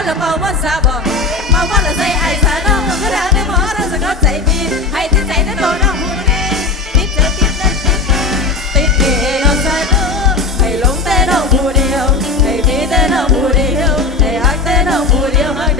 วนแล้มาวนซาบอมาวนแล้วใส่ไอ้สาน้องก็รักในหมอเราสก็ใจมีให้ที่ใจนั้นโตน้องหูติดใจติดนั้นติดเอเราใส่น้องให้ลงแต่น้องผู้เดียวให้มีแต่น้องผู้เดียวให้หักแต่น้องผู้เดียวหัก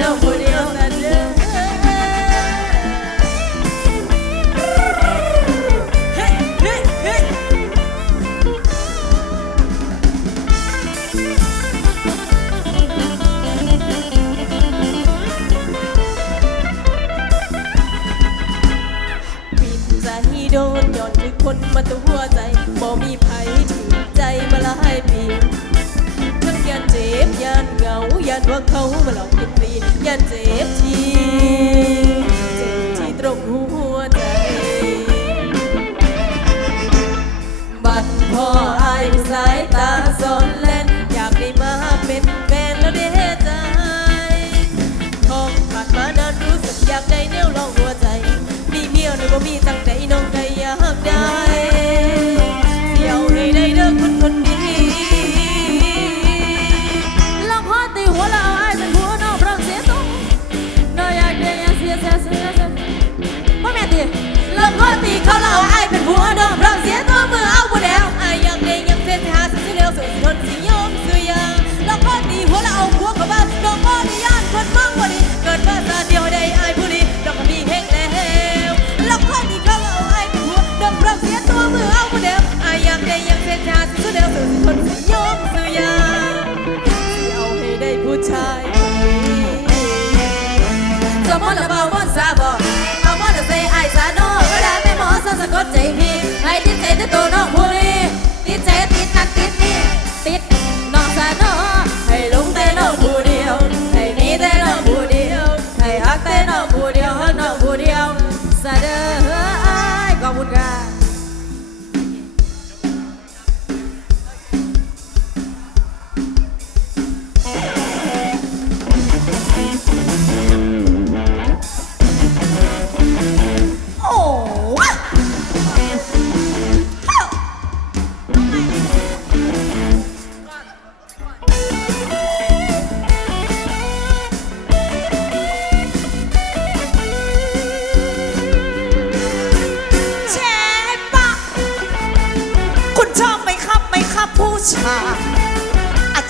ติด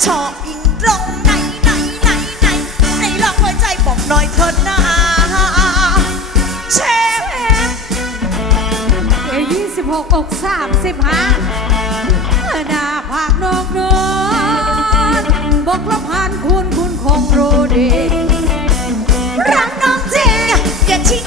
ชอบยิงตองไหนไหนไหนไหนในลองหัวใจบอกหน่อยเถอนะเชฟเอยี่สิบหกอกสามสิบห้าหน้าผากนอกนอนบอกลบหานคุณคุณคงรู้ดีรักน้องเจ๊อย่าทิ้ง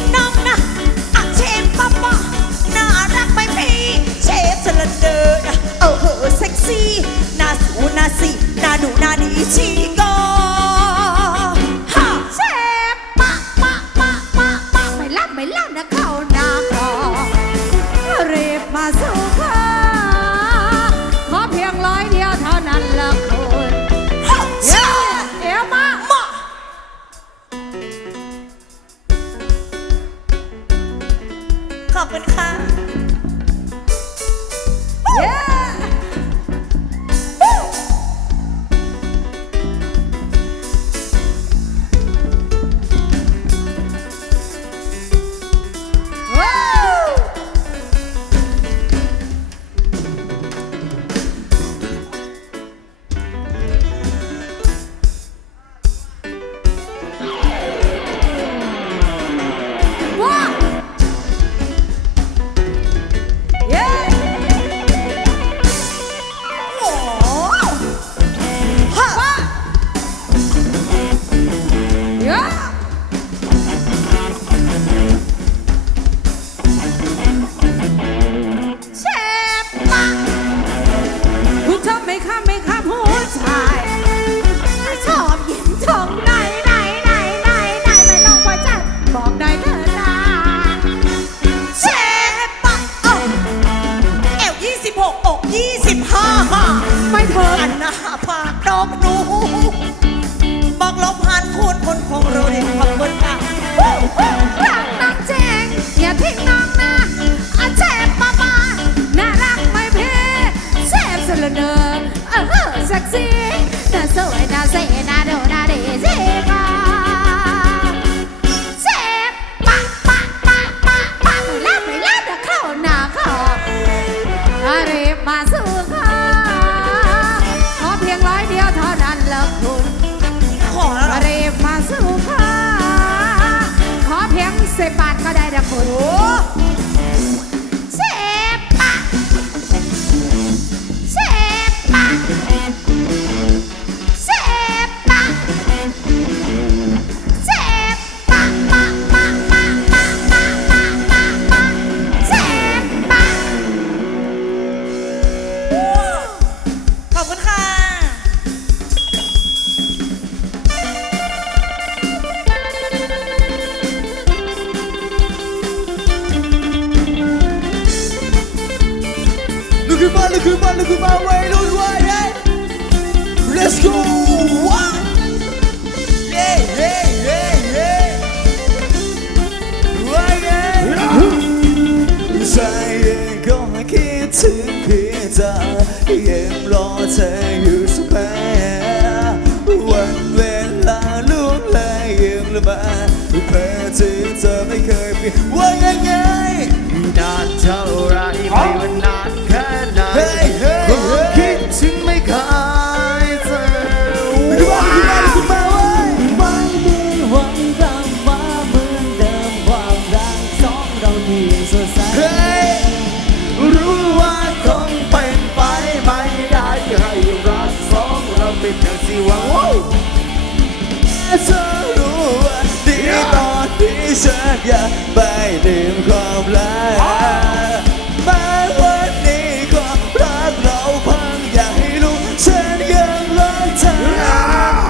อนที่ฉันอยากไปดื่มความรักแม้วันนี้ความรักเราพังอยากให้รู้ฉันยังรักเธอ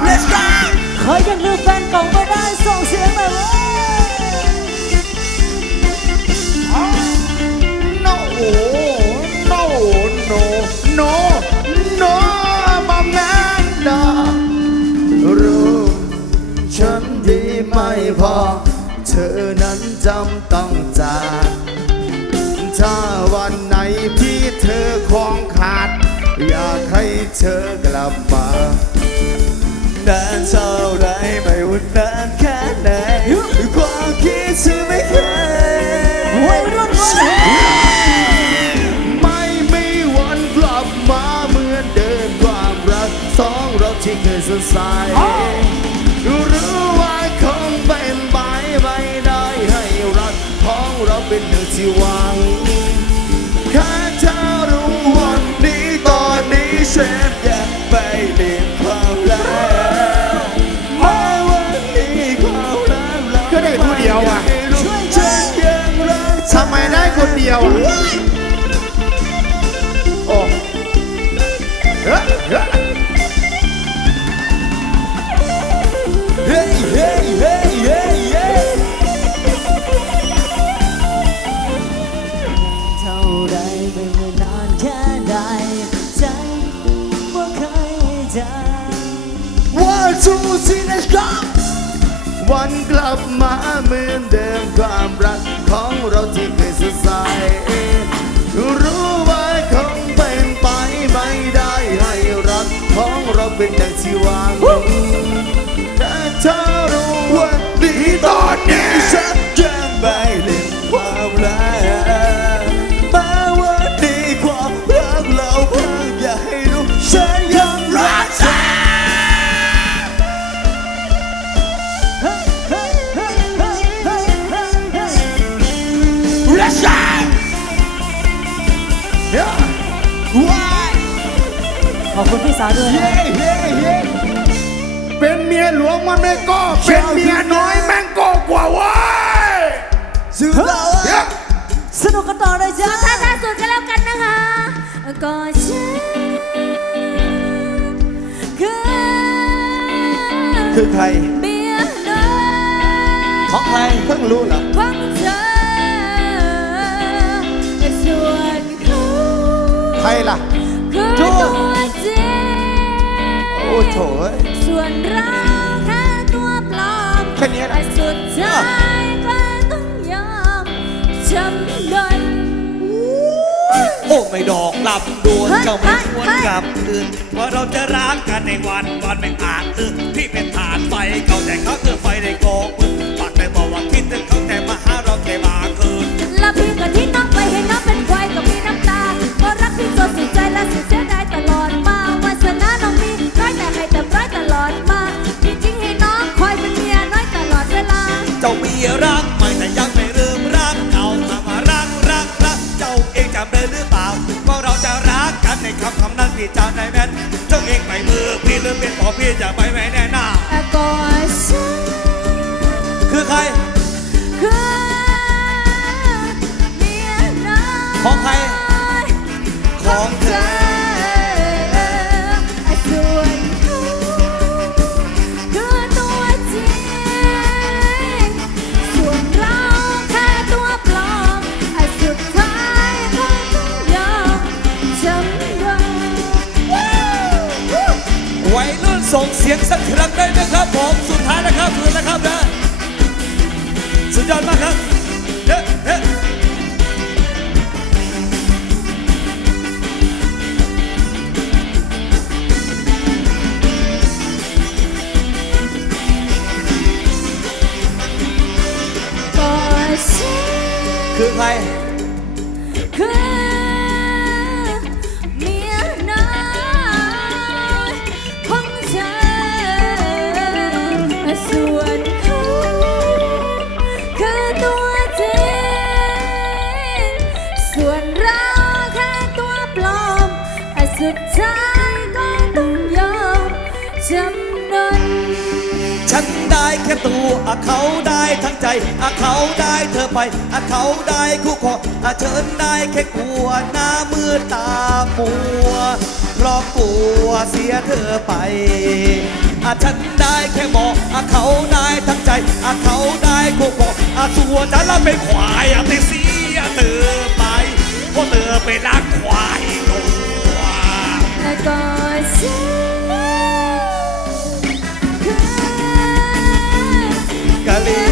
Let's go ใครยังลืมแฟนเก่าไม่ได้ส่งเสียงมาเว้ยโนโนโนโนโนมาแมนดารู้ฉันดีไม่พอเธอนั้น จำต้องจากถ้าวันไหนที่เธอคลองขาด อยากให้เธอกลับมานานเท่าไรไม่ว่านานแค่ไหนความคิดถึงไม่เคยไม่มีวันกลับมาเหมือนเดิมความรักสองเราที่เคยสดใส หนึ่งที่หวัง แค่เธอรู้วันนี้ตอนนี้ฉันอยากไปดื่มความรักแม้วันนี้ความรักเราก็ได้ผู้เดียวอะให้รู้ฉันยังรักเธอทำไมได้คนเดียวอะโอ้เฮ้ยเฮ้ยเฮ้ยเฮ้ยเฮ้ย บมาเหมือนเดิมความรักของเราที่เคยสดใสรู้ว่าคงเป็นไปไม่ได้ให้รักของเราเป็นอย่างที่หวัง ขอบคุณพี่สาวด้วยนะเย้เย้เย้เป็นเมียหลวงมันไม่ก็เป็นเมียน้อยแม่งก็กว่าเว้ยสุดยอดเฮ้ยสนุกกันต่อเลยจ้าท้ายท้ายสุดกันแล้วกันนะคะก็ฉันคือคือใครเมียน้อยของใครเพิ่งรู้เหรอของเธอแต่ส่วนเขาใครล่ะคือโจ้ตัวจริงโอ้โถเอ้ยส่วนเราแค่ตัวปลอมแค่เนี้ยนะแต่สุดท้ายก็ต้องยอมจำนนโอ้ไม่ดอกลำดวนเฮ้ยเจ้าไม่ควรเฮ้ยกลับคืนว่าเราจะรักกันในวันวันแม่งอาจตื่นพี่เป็นฐานไฟเก่าแต่เขาคือไฟในโกงมือปากแต่บอกว่าคิดถึงเขาแต่มาหาเราแค่มาคืนแล้วพี่ก็ทิ้งน้องไปให้น้อง ของใคร ของเธอส่วนเขาคือตัวจริงส่วนเราแค่ตัวปลอมสุดท้ายก็ต้องยอมจำนนวัยรุ่นส่งเสียงสักครั้งได้ไหมครับผม สุดท้ายนะครับสุดนะครับนะ สุดยอดมากครับ อะเขาได้ทั้งใจอะเขาได้เธอไปอะเขาได้คู่ครองอะเชิญได้แค่กลัวหน้ามืดตามัวเพราะกลัวเสียเธอไปอะฉันได้แค่บอกอะเขาได้ทั้งใจอะเขาได้คู่ครองอะส่วนฉันละเป็นควายอะติเสียเธอไปเพราะเธอเป็นนักควายตัวแต่ก็ฉันคืะ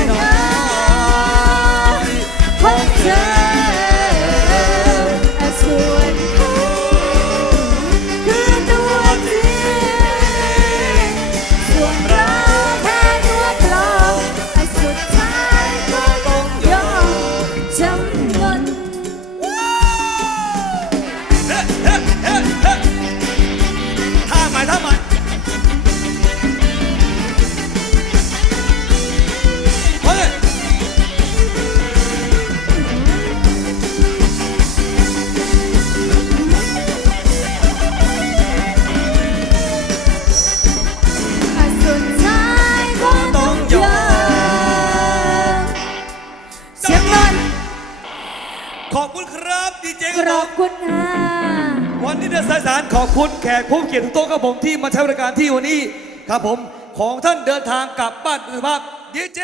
กผู้เกียรติทุกโต๊ะครับผมที่มาใช้บริการที่วันนี้ครับผมของท่านเดินทางกลับบ้านคุณภาพดีเจ